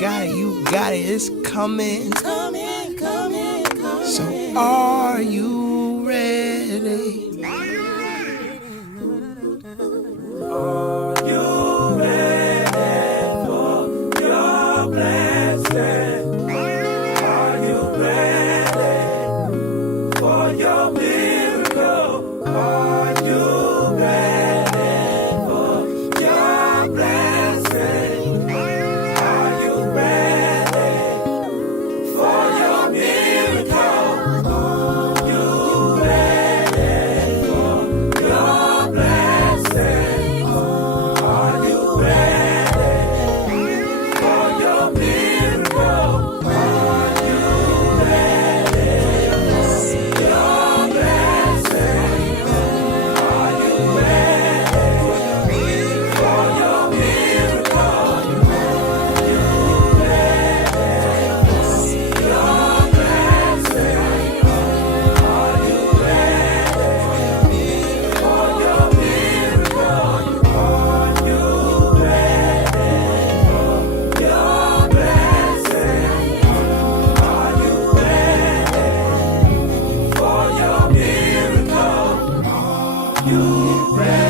you got it, it's coming. Coming, coming, coming. So are you ready? Are you ready? Are you ready for your blessing? Are you ready for your miracle? Are you ready for your blessing? Are you ready for your miracle? Are you ready for your blessing? Are you ready for your miracle? Are you ready for your blessing? Are you ready for your miracle? Are you ready for your blessing? Are you ready for your miracle? Are you ready for your blessing? Are you ready for your miracle? Are you ready?